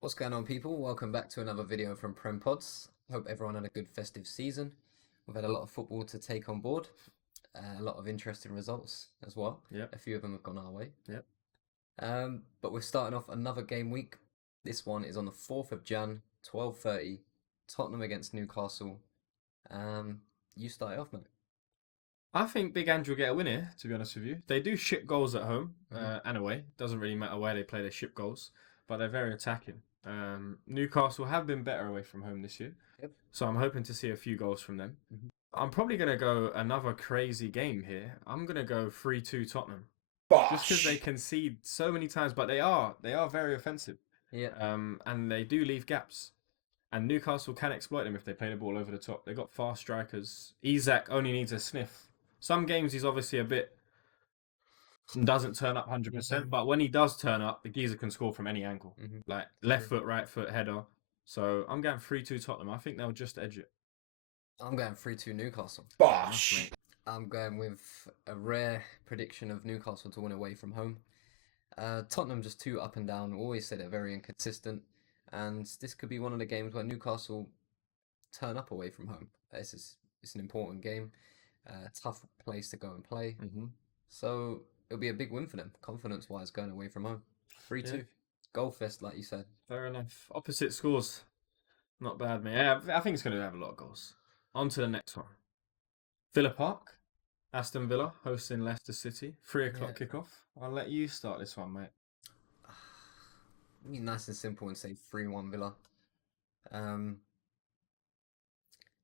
What's going on, people? Welcome back to another video from PremPods. Hope everyone had a good festive season. We've had a lot of football to take on board, a lot of interesting results as well. Yep. A few of them have gone our way. Yep. But we're starting off another game week. This one is on the 4th of Jan, 12:30, Tottenham against Newcastle. You start it off, mate. I think Big Andrew will get a win here, to be honest with you. They do ship goals at home and away. Doesn't really matter where they play, they ship goals. But they're very attacking. Newcastle have been better away from home this year. Yep. So I'm hoping to see a few goals from them. I'm probably going to go another crazy game here. I'm going to go 3-2 Tottenham. Just because they concede so many times, but they are very offensive. Yeah. And they do leave gaps. And Newcastle can exploit them if they play the ball over the top. They've got fast strikers. Isak only needs a sniff. Some games he's obviously a bit doesn't turn up 100%, but when he does turn up, the geezer can score from any angle, like left foot, right foot, header. So I'm going 3-2 Tottenham. I think they'll just edge it. I'm going 3-2 Newcastle. Bosh! I'm going with a rare prediction of Newcastle to win away from home. Tottenham just too up and down. Always say they're very inconsistent, and this could be one of the games where Newcastle turn up away from home. It's an important game, tough place to go and play. So it'll be a big win for them, confidence-wise, going away from home. 3-2, Yeah. goal fest, like you said. Fair enough. Opposite scores. Not bad, mate. Yeah, I think it's going to have a lot of goals. On to the next one. Villa Park. Aston Villa hosting Leicester City. 3 o'clock kickoff. I'll let you start this one, mate. Be nice and simple and say 3-1 Villa.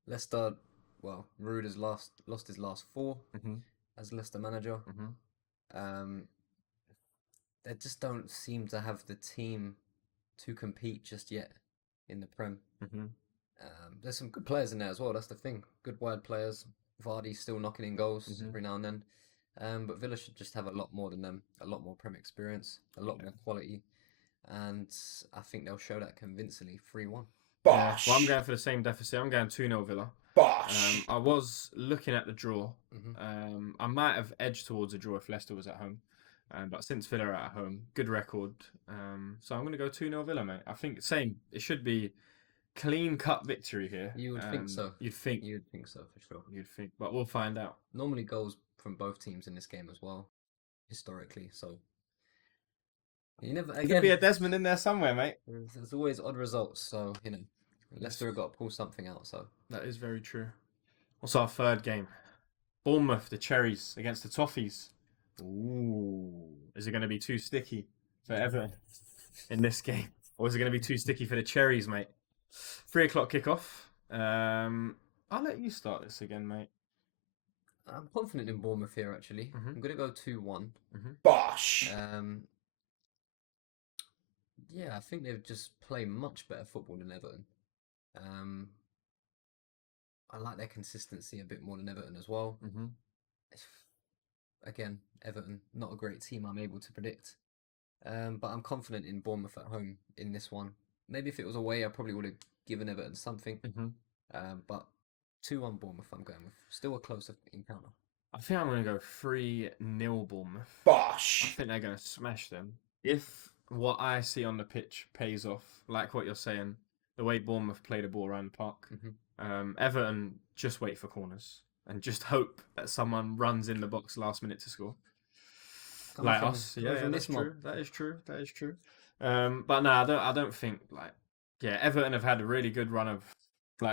Leicester, well, Rude has lost his last 4 as Leicester manager. They just don't seem to have the team to compete just yet in the Prem. There's some good players in there as well. That's the thing. Good wide players. Vardy's still knocking in goals every now and then. But Villa should just have a lot more than them. A lot more Prem experience. A lot more quality. And I think they'll show that convincingly. 3-1. Yeah, well, I'm going for the same deficit. I'm going 2-0 Villa. I was looking at the draw. I might have edged towards a draw if Leicester was at home. But since Villa are at home, good record. So I'm going to go 2-0 Villa, mate. I think same. It should be clean-cut victory here. You would think so. You'd think. You'd think so, for sure. You'd think. But we'll find out. Normally goals from both teams in this game as well, historically. So you never. Again, could be a Desmond in there somewhere, mate. There's always odd results, so Leicester have got to pull something out. So that is very true. What's our third game? Bournemouth, the Cherries against the Toffees. Ooh, is it going to be too sticky for Everton in this game, or is it going to be too sticky for the Cherries, mate? 3 o'clock kickoff. I'll let you start this again, mate. I'm confident in Bournemouth here. Actually, I'm going to go 2-1. Bosh. Yeah, I think they've just played much better football than Everton. I like their consistency a bit more than Everton as well. Again, Everton, not a great team I'm able to predict. But I'm confident in Bournemouth at home in this one. Maybe if it was away, I probably would have given Everton something. But 2-1 Bournemouth I'm going with. Still a closer encounter. I think I'm going to go 3-0 Bournemouth. Bosh! I think they're going to smash them. If what I see on the pitch pays off, like what you're saying, the way Bournemouth play the ball around the park, Everton just wait for corners and just hope that someone runs in the box last minute to score. Like us. Yeah, that's true. That is true. That is true. But no, I don't think Everton have had a really good run of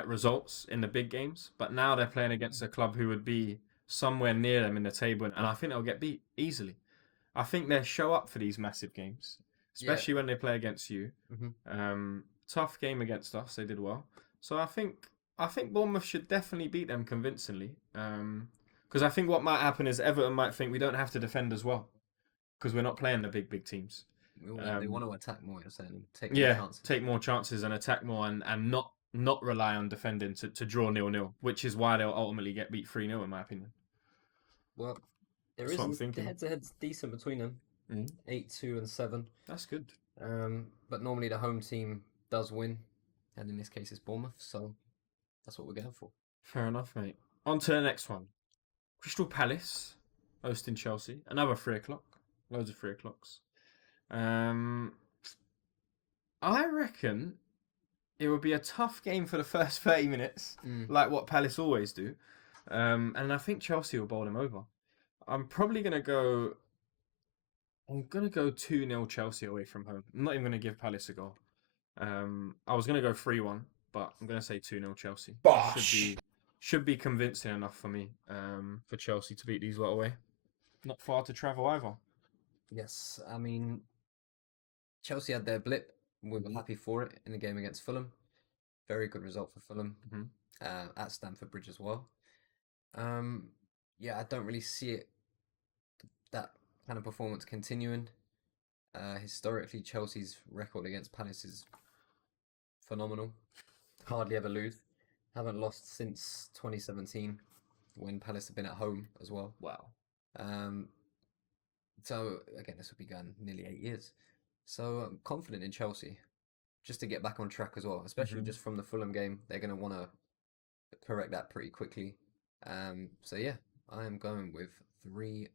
results in the big games, but now they're playing against a club who would be somewhere near them in the table, and I think they'll get beat easily. I think they'll show up for these massive games, especially when they play against you. Tough game against us, they did well. So I think Bournemouth should definitely beat them convincingly. Because I think what might happen is Everton might think we don't have to defend as well, because we're not playing the big teams. They want to attack more, you're saying. Take more chances. Take more chances and attack more, and not rely on defending to draw 0-0, which is why they'll ultimately get beat 3-0 in my opinion. Well, the head-to-head's decent between them. 8-2 and 7. That's good. But normally the home team does win, and in this case it's Bournemouth, so that's what we're going for. Fair enough, mate. On to the next one. Crystal Palace hosting Chelsea. Another 3 o'clock. Loads of 3 o'clocks. I reckon it would be a tough game for the first 30 minutes, like what Palace always do. And I think Chelsea will bowl them over. I'm probably going to go. I'm going to go 2-0 Chelsea away from home. I'm not even going to give Palace a goal. I was going to go 3-1, but I'm going to say 2-0 Chelsea. Should be convincing enough for me for Chelsea to beat these lot away. Not far to travel either. Yes, I mean, Chelsea had their blip. We were happy for it in the game against Fulham. Very good result for Fulham at Stamford Bridge as well. Yeah, I don't really see that kind of performance continuing. Historically, Chelsea's record against Palace is phenomenal. Hardly ever lose. Haven't lost since 2017 when Palace have been at home as well. Wow. So again, this will be going nearly 8 years. So I'm confident in Chelsea just to get back on track as well, especially just from the Fulham game. They're going to want to correct that pretty quickly. So yeah, I am going with 3-0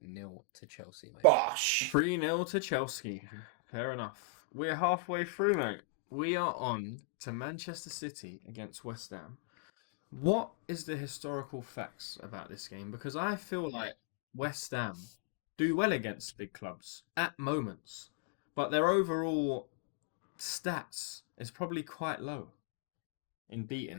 to Chelsea, mate. 3-0 to Chelsea. Fair enough. We're halfway through, mate. We are on to Manchester City against West Ham. What is the historical facts about this game? Because I feel like West Ham do well against big clubs at moments, but their overall stats is probably quite low in beating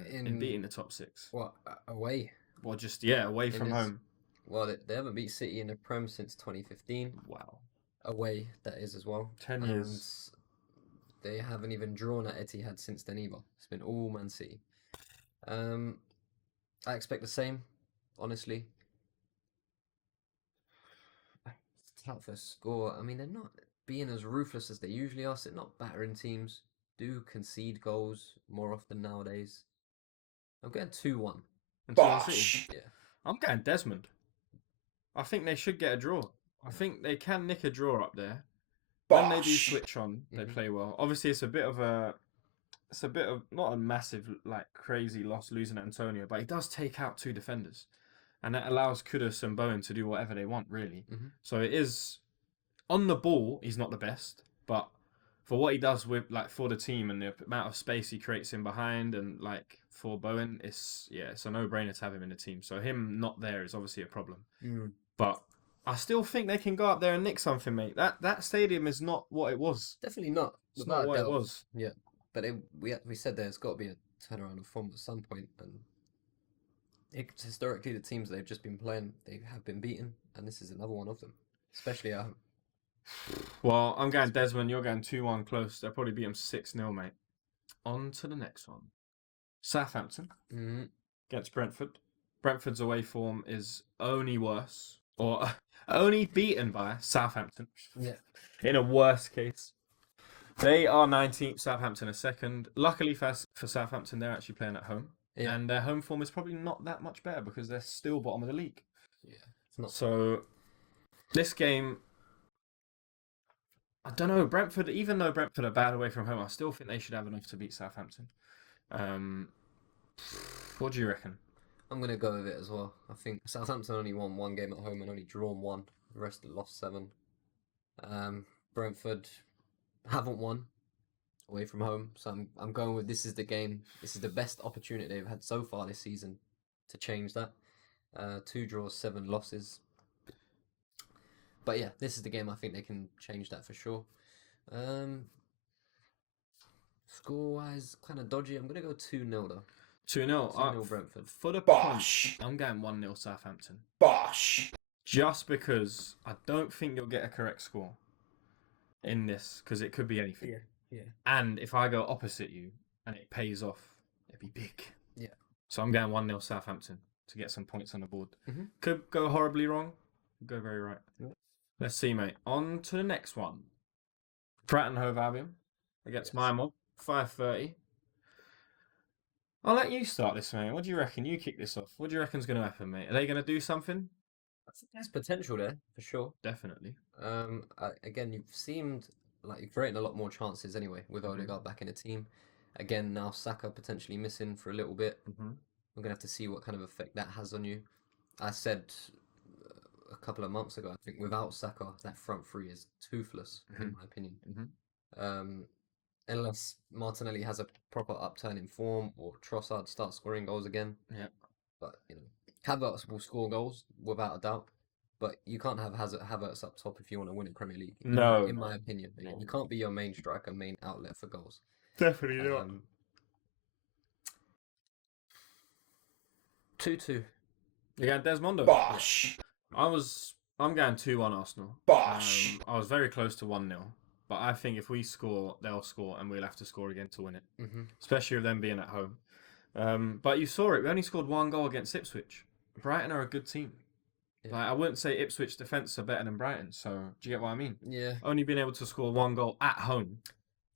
the top six. What, away? Well, just away from home. Well, they haven't beat City in the Prem since 2015. Wow. Away, that is as well. 10 years. And they haven't even drawn at Etihad since then either. It's been all Man City. I expect the same, honestly. Out for a score. I mean, they're not being as ruthless as they usually are. So they're not battering teams. Do concede goals more often nowadays. I'm going 2-1. Bosh! Yeah. I'm going Desmond. I think they should get a draw. I think they can nick a draw up there. Bosh! When they do switch on, they play well. Obviously, it's a bit of not a massive, like, crazy loss losing Antonio, but he does take out 2 defenders. And that allows Kudus and Bowen to do whatever they want, really. So it is, on the ball, he's not the best, but for what he does with, like, for the team and the amount of space he creates in behind and, like, for Bowen, it's a no-brainer to have him in the team. So him not there is obviously a problem. But I still think they can go up there and nick something, mate. That stadium is not what it was. Definitely not. It's not what it was. Yeah. But we said there's got to be a turnaround of form at some point, and historically the teams they've just been playing, they have been beaten, and this is another one of them, especially at home. Well, I'm going Desmond, you're going 2-1 close. They'll probably beat him 6-0, mate. On to the next one. Southampton against Brentford. Brentford's away form is only worse, or only beaten by Southampton. Yeah. In a worst case. They are 19th, Southampton are 2nd. Luckily for Southampton, they're actually playing at home. Yeah. And their home form is probably not that much better because they're still bottom of the league. Yeah. It's not so, this game, I don't know, Brentford, even though Brentford are bad away from home, I still think they should have enough to beat Southampton. What do you reckon? I'm going to go with it as well. I think Southampton only won 1 game at home and only drawn 1. The rest have lost 7. Brentford haven't won away from home, so I'm going with this is the game. This is the best opportunity they've had so far this season to change that. 2 draws, 7 losses. But yeah, this is the game I think they can change that for sure. Score-wise, kind of dodgy. I'm going to go 2-0 though. 2-0. 2-0 Brentford. For the punch, I'm going 1-0 Southampton. Bosh! Just because I don't think you'll get a correct score in this, because it could be anything. Yeah. And if I go opposite you and it pays off, it'd be big. Yeah. So I'm going 1-0 Southampton to get some points on the board. Could go horribly wrong, could go very right. Yeah. Let's see, mate. On to the next one. Brighton Hove Albion against my mob, 5:30. I'll let you start this, mate. What do you reckon? You kick this off. What do you reckon's going to happen, mate? Are they going to do something? I think there's potential there, for sure. Definitely. Again, you've seemed like you're creating a lot more chances anyway with Odegaard back in the team. Again, now Saka potentially missing for a little bit. We're going to have to see what kind of effect that has on you. I said a couple of months ago, I think without Saka, that front three is toothless, in my opinion. unless Martinelli has a proper upturn in form or Trossard starts scoring goals again. Yeah. But Havertz will score goals without a doubt. But you can't have Havertz up top if you want to win a Premier League. In my opinion, no. You can't be your main striker, main outlet for goals. Definitely not. 2-2. You got Desmondo. Bosh. I'm going 2-1 Arsenal. Bosh. I was very close to 1-0. But I think if we score, they'll score, and we'll have to score again to win it. Especially with them being at home. But you saw it. We only scored 1 goal against Ipswich. Brighton are a good team. Yeah. Like, I wouldn't say Ipswich defence are better than Brighton. So do you get what I mean? Yeah. Only being able to score 1 goal at home.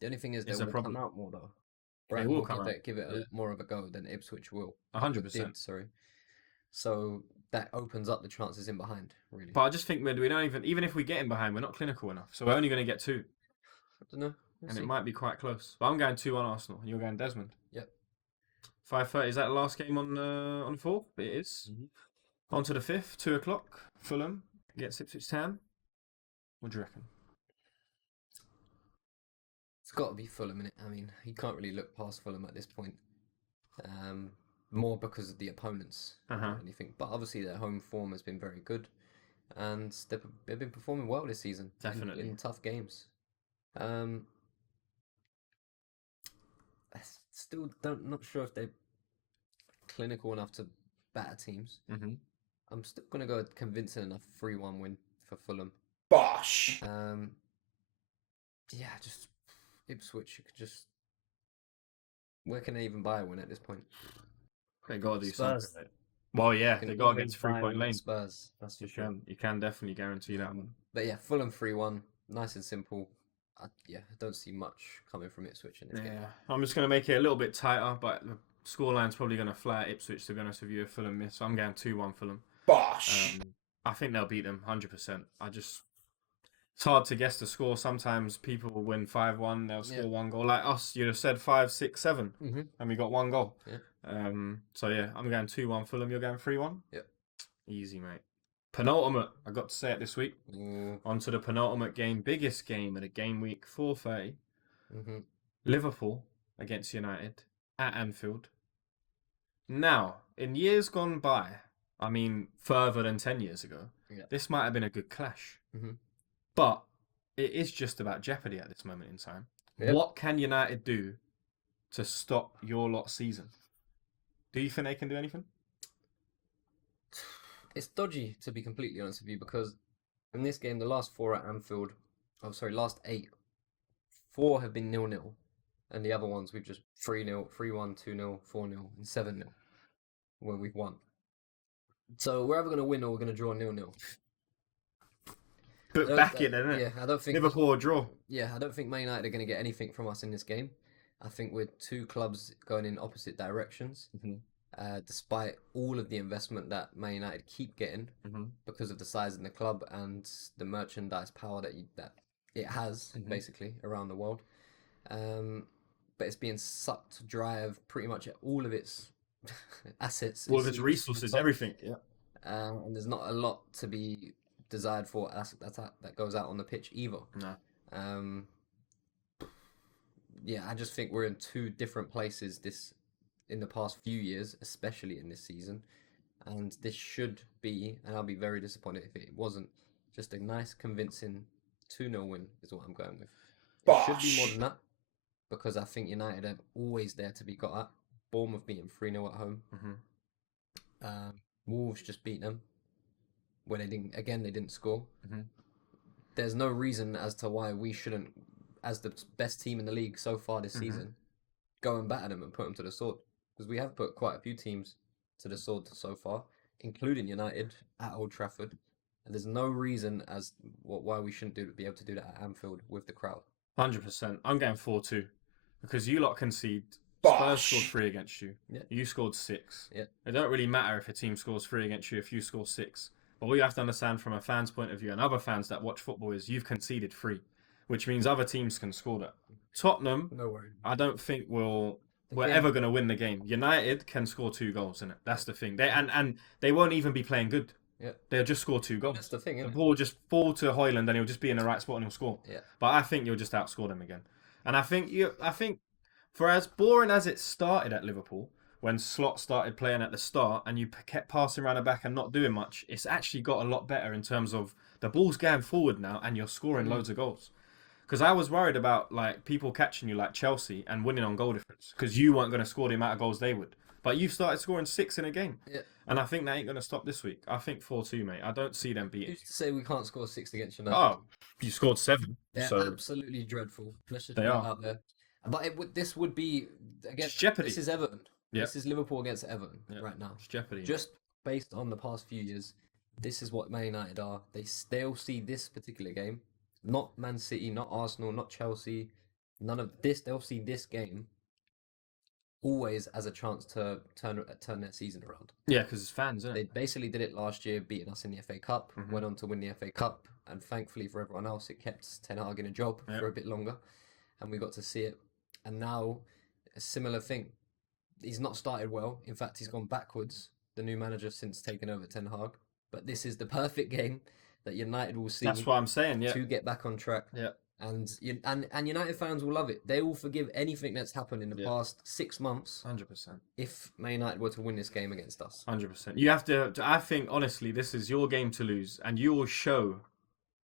The only thing is they will come out more though. Brighton will give it more of a go than Ipswich will. 100%. Sorry. So that opens up the chances in behind, really. But I just think we don't even if we get in behind, we're not clinical enough. So we're only going to get 2. I don't know. And it might be quite close. But I'm going 2-1 Arsenal, and you're going Desmond. Yep. 5:30. Is that the last game on the 4th? It is. On to the 5th, 2 o'clock. Fulham against Ipswich Town. What do you reckon? It's got to be Fulham, innit? I mean, you can't really look past Fulham at this point. More because of the opponents than anything. But obviously their home form has been very good. And they've been performing well this season. Definitely. In tough games. I still not sure if they're clinical enough to batter teams. I'm still going to go convincing enough 3-1 win for Fulham. Bosh. Yeah, just Ipswich. You could just... Where can they even buy a win at this point? They got to do Spurs. something. Well, yeah, they got against 3-point lane. Spurs. That's for sure. You can definitely guarantee that one. But yeah, Fulham 3-1. Nice and simple. I don't see much coming from Ipswich in this game. I'm just going to make it a little bit tighter, but the scoreline's probably going to fly at Ipswich, to be honest with you, if Fulham miss. So I'm going 2-1 Fulham. Bosh. I think they'll beat them 100%. It's hard to guess the score. Sometimes people will win 5-1, they'll score 1 goal. Like us, you'd have said 5, 6, 7, and we got 1 goal. Yeah. So yeah, I'm going 2-1 Fulham. You're going 3-1. Yep. Easy, mate. Penultimate. I got to say it this week. On to the penultimate game, biggest game of the game week, 4:30. Liverpool against United at Anfield. Now, in years gone by, I mean further than 10 years ago, this might have been a good clash. But it is just about jeopardy at this moment in time. Yep. What can United do to stop your lot season? Do you think they can do anything? It's dodgy, to be completely honest with you, because in this game, the last 4 at Anfield, last 8, 4 have been 0-0, and the other ones we've just 3-0, 3-1, 2-0, 4-0, and 7-0 when we've won. So we're either going to win or we're going to draw 0-0. Put back in, isn't it? Yeah, I don't think Liverpool or draw. Yeah, I don't think Man United are going to get anything from us in this game. I think we're 2 clubs going in opposite directions. Despite all of the investment that Man United keep getting because of the size of the club and the merchandise power that it has basically around the world. But it's being sucked dry of pretty much all of its assets, all of its resources, everything. Yeah, and there's not a lot to be desired for that goes out on the pitch either. No. Yeah, I just think we're in 2 different places in the past few years, especially in this season, and this should be, and I'll be very disappointed if it wasn't, just a nice convincing 2-0 win is what I'm going with. It should be more than that, because I think United are always there to be got at. Bournemouth beating 3-0 at home. Wolves just beat them when they didn't score. There's no reason as to why we shouldn't, as the best team in the league so far this season, go and batter them and put them to the sword. Because we have put quite a few teams to the sword so far, including United at Old Trafford. And there's no reason why we shouldn't be able to do that at Anfield with the crowd. 100%. I'm going 4-2 because you lot concede. Spurs scored 3 against you. Yeah. You scored 6. Yeah. It don't really matter if a team scores 3 against you if you score 6. But what you have to understand from a fan's point of view and other fans that watch football is you've conceded 3, which means other teams can score that. Tottenham, no worry. I don't think we're ever going to win the game. United can score 2 goals in it. That's the thing. They won't even be playing good. Yeah. They'll just score 2 goals. That's the thing, isn't the ball will just fall to Højlund and he'll just be in the right spot and he'll score. Yeah. But I think you'll just outscore them again. And I think for as boring as it started at Liverpool, when Slot started playing at the start and you kept passing around the back and not doing much, it's actually got a lot better in terms of the ball's going forward now and you're scoring loads of goals. Because I was worried about like people catching you like Chelsea and winning on goal difference because you weren't going to score the amount of goals they would. But you've started scoring 6 in a game. Yeah. And I think that ain't going to stop this week. I think 4-2, mate. I don't see them beating. Used to say we can't score 6 against United. Oh, you scored 7. They're so absolutely dreadful. Let's just They put it are. out there. But this would be again. It's jeopardy. This is Everton. Yep. This is Liverpool against Everton Yep. right now. It's jeopardy. Just based on the past few years, this is what Man United are. They'll see this particular game, not Man City, not Arsenal, not Chelsea, none of this. They'll see this game always as a chance to turn their season around. Yeah, because it's fans, isn't They it? basically did it last year, beating us in the FA Cup, Mhm. went on to win the FA Cup, and thankfully for everyone else, it kept Ten Hag in a job Yep. for a bit longer, and we got to see it. And now, a similar thing. He's not started well. In fact, he's gone backwards, the new manager, since taking over Ten Hag. But this is the perfect game that United will see That's what I'm saying, yeah. to get back on track. Yeah. And United fans will love it. They will forgive anything that's happened in the Yeah. past 6 months 100%. if Man United were to win this game against us. 100%. You have to. I think honestly, this is your game to lose, and you will show.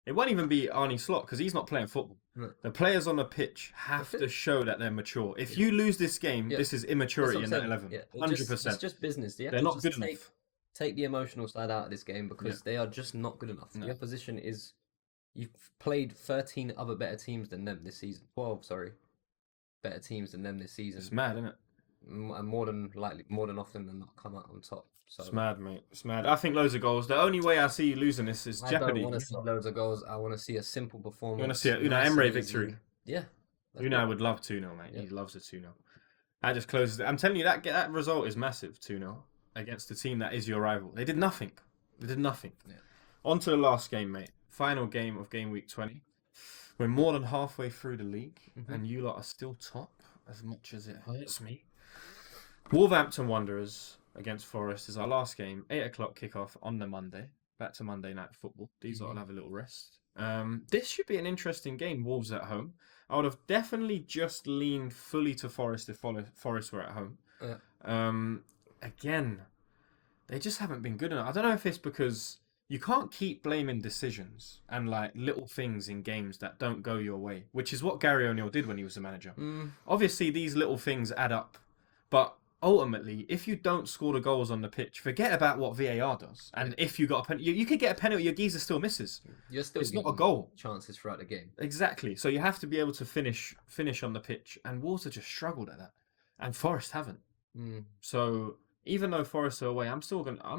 It won't even be Arnie Slot because he's not playing football. No. The players on the pitch have That's it. to show that they're mature. If Yeah. you lose this game, Yeah. this is That's immaturity what in I'm that saying. 11. Yeah, 100%. It's just business. You have They're to not just good take, enough. take the emotional side out of this game because they are just not good enough. No. The opposition is. You've played 13 other better teams than them this season. 12, sorry. Better teams than them this season. It's mad, isn't it? And more than often than not come out on top. So It's mad, mate. It's mad. I think loads of goals. The only way I see you losing this is I jeopardy. don't want to see loads of goals. I want to see a simple performance. You want to see a Unai nice Emery and easy. victory. Yeah. that's Unai it. would love 2-0, mate. Yeah. He loves a 2-0. That just closes it. I'm telling you, that result is massive, 2-0, against the team that is your rival. They did nothing. Yeah. On to the last game, mate. Final game of Gameweek 20. We're more than halfway through the league, Mhm. and you lot are still top, as much as it hurts me. Wolverhampton Wanderers against Forest is our last game. 8 o'clock kickoff on the Monday. Back to Monday Night Football. These lot will have a little rest. This should be an interesting game. Wolves at home. I would have definitely just leaned fully to Forest if Forest were at home. Yeah. Again, they just haven't been good enough. I don't know if it's because you can't keep blaming decisions and like little things in games that don't go your way, which is what Gary O'Neill did when he was the manager. Obviously, these little things add up, but ultimately, if you don't score the goals on the pitch, forget about what VAR does. And if you got a penalty, you could get a penalty, your geezer still misses. You're still It's not a getting goal. chances throughout the game. Exactly. So you have to be able to finish on the pitch, and Wolves have just struggled at that, and Forest haven't. So even though Forest are away, I'm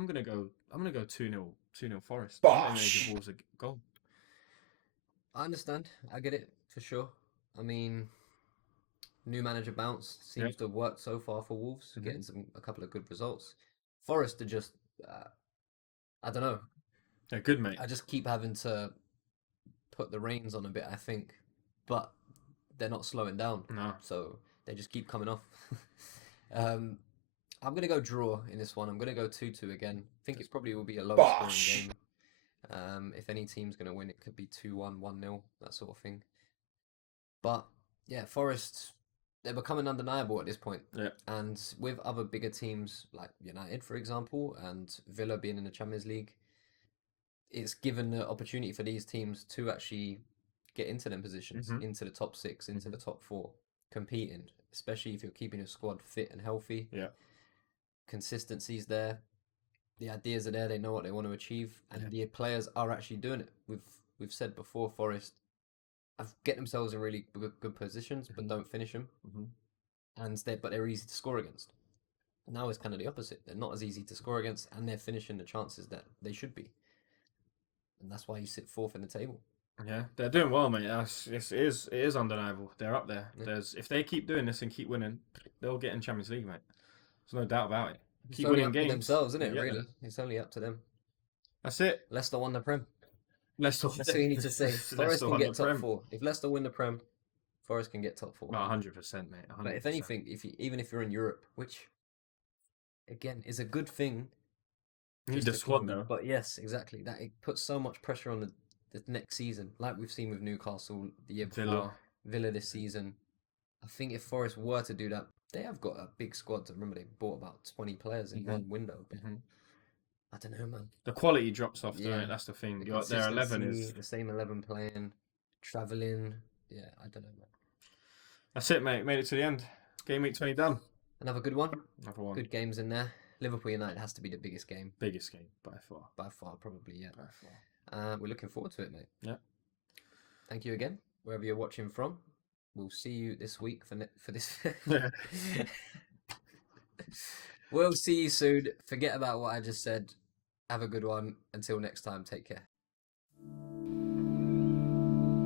gonna go 2-0 Forest. I'm not gonna give Wolves a goal. I understand. I get it for sure. I mean, new manager bounce seems to have worked so far for Wolves, getting a couple of good results. Forest are just, I don't know. They're good, mate. I just keep having to put the reins on a bit, I think, but they're not slowing down. No. So they just keep coming off. I'm going to go draw in this one. I'm going to go 2-2 again. I think it probably will be a low scoring game. If any team's going to win, it could be 2-1, 1-0, that sort of thing. But yeah, Forest, they're becoming undeniable at this point. Yeah. And with other bigger teams like United, for example, and Villa being in the Champions League, it's given the opportunity for these teams to actually get into them positions, into the top 6, into the top 4, competing, especially if you're keeping your squad fit and healthy. Yeah. Consistency's there. The ideas are there. They know what they want to achieve, and the players are actually doing it. We've said before, Forest get themselves in really good positions, but don't finish them. But they're easy to score against. Now it's kind of the opposite. They're not as easy to score against, and they're finishing the chances that they should be. And that's why you sit 4th in the table. Yeah, they're doing well, mate. It is undeniable. They're up there. Yeah. If they keep doing this and keep winning, they'll get in Champions League, mate. There's no doubt about it. It's Keep only winning up to games themselves, isn't it? Yeah. Really, it's only up to them. That's it. Leicester won the Prem. Leicester. That's what you need to say. Forest can get top 4. If Leicester win the Prem, Forest can get top 4. 100%, mate. 100%. But if anything, even if you're in Europe, which again is a good thing, you need just the to squad keep- though. But yes, exactly. That it puts so much pressure on the next season, like we've seen with Newcastle the year before, Villa this season. I think if Forest were to do that, they have got a big squad. Remember, they bought about 20 players in one window. But I don't know, man. The quality drops off, doesn't Yeah. it? That's the thing. The Their 11 consistency, is... the same 11 playing, traveling. Yeah, I don't know, man. That's it, mate. Made it to the end. Game week 20 done. Another good one. Another one. Good games in there. Liverpool United has to be the biggest game. Biggest game, by far. By far, probably, yeah. By far. We're looking forward to it, mate. Yeah. Thank you again, wherever you're watching from. We'll see you this week for this. We'll see you soon. Forget about what I just said. Have a good one. Until next time, take care.